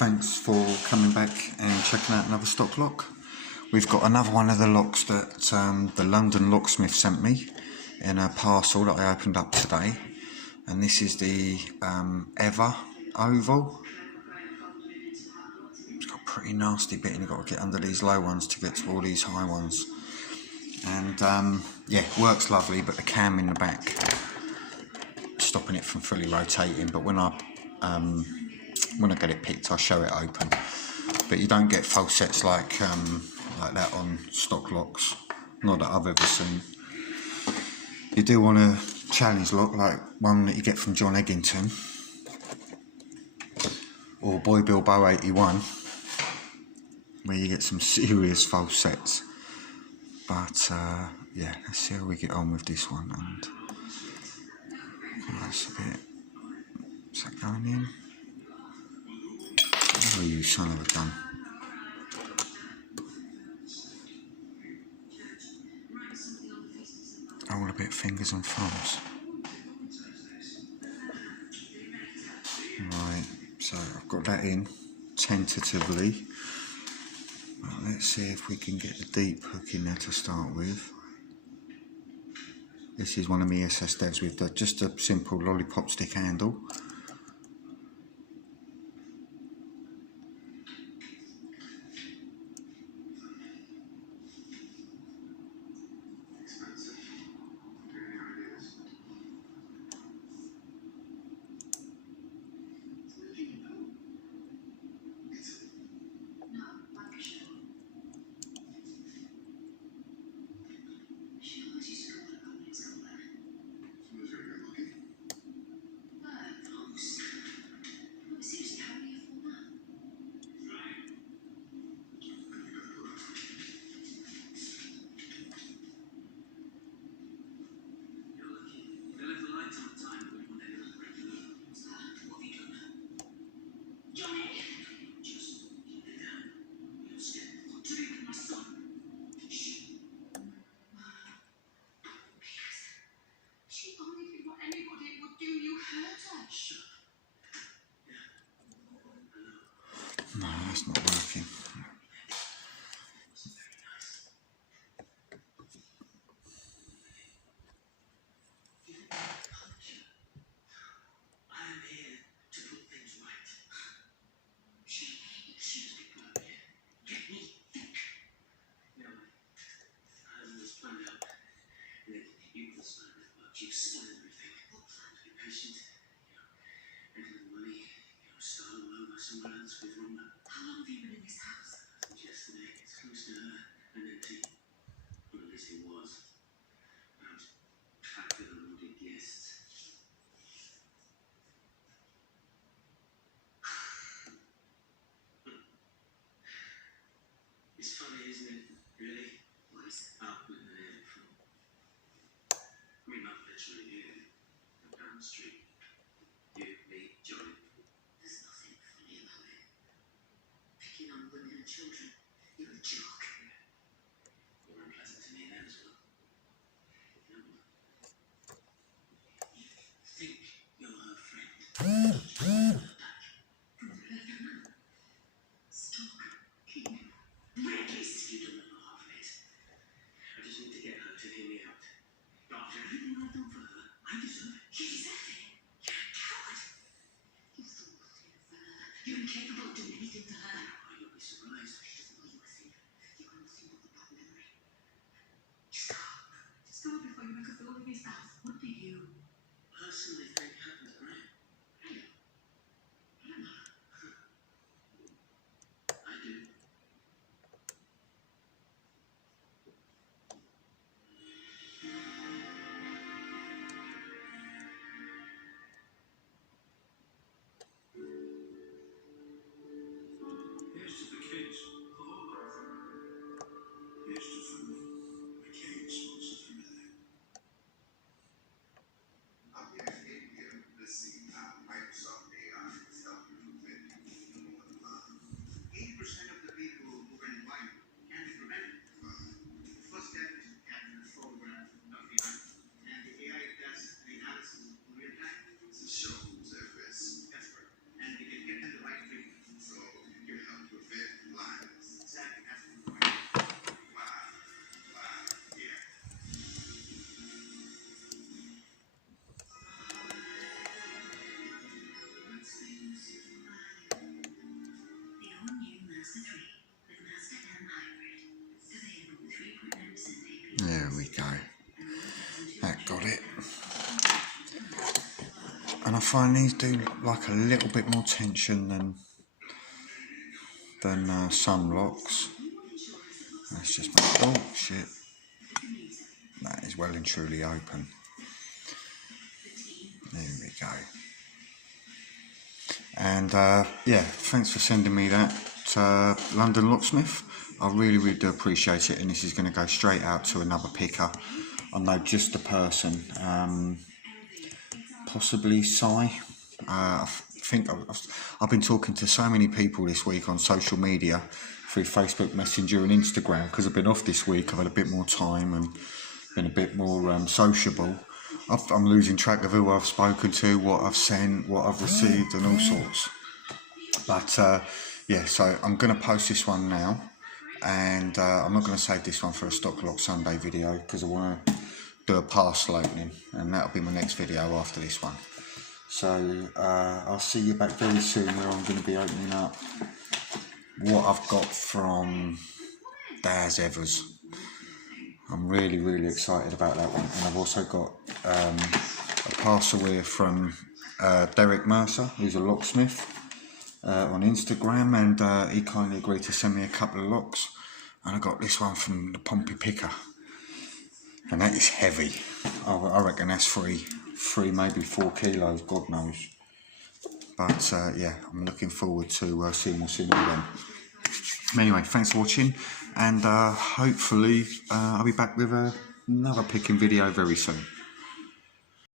Thanks for coming back and checking out another stock lock. We've got another one of the locks that the London Locksmith sent me in a parcel that I opened up today, and this is the Evva oval. It's got a pretty nasty bit and you've got to get under these low ones to get to all these high ones, and yeah, works lovely, but the cam in the back stopping it from fully rotating. But when I get it picked, I'll show it open. But you don't get false sets like that on stock locks, not that I've ever seen. You do want a challenge lock like one that you get from John Eggington or Boy Bilbo 81, where you get some serious false sets. But yeah, let's see how we get on with this one. And that's a bit. Is that going in? Oh, you son of a gun. All a bit fingers and thumbs. Right, so I've got that in tentatively. Right, let's see if we can get the deep hook in there to start with. This is one of my SS devs with just a simple lollipop stick handle. No, that's not working. How long have you been in this house? Since yesterday. It's close to her and empty. Well, at least it was. I was packed with unwanted guests. It's funny, isn't it? Really? What is it? Up with the air from. I mean, not literally here. Down the street. You, me, Johnny. There's nothing funny about it. Picking on women and children. You're a joke. and I find these do like a little bit more tension than sun locks. Let's just make, oh shit, that is well and truly open. There we go. And yeah, thanks for sending me that London Locksmith. I really do appreciate it, and this is going to go straight out to another picker. I know just the person, possibly Si. I think I've been talking to so many people this week on social media through Facebook Messenger and Instagram, because I've been off this week. I've had a bit more time and been a bit more sociable. I'm losing track of who I've spoken to, what I've sent, what I've received, and all sorts. But yeah, so I'm going to post this one now, and I'm not going to save this one for a Stock Lock Sunday video, because I want to do a parcel opening, and that'll be my next video after this one. So I'll see you back very soon, where I'm going to be opening up what I've got from Daz Evva's. I'm really excited about that one, and I've also got a parcel here from Derek Mercer, who's a locksmith, on Instagram, and he kindly agreed to send me a couple of locks, and I got this one from the Pompey Picker, and that is heavy. I reckon that's three, maybe 4 kilos, God knows. But yeah, I'm looking forward to seeing what's in all them. Anyway, thanks for watching, and hopefully I'll be back with another picking video very soon.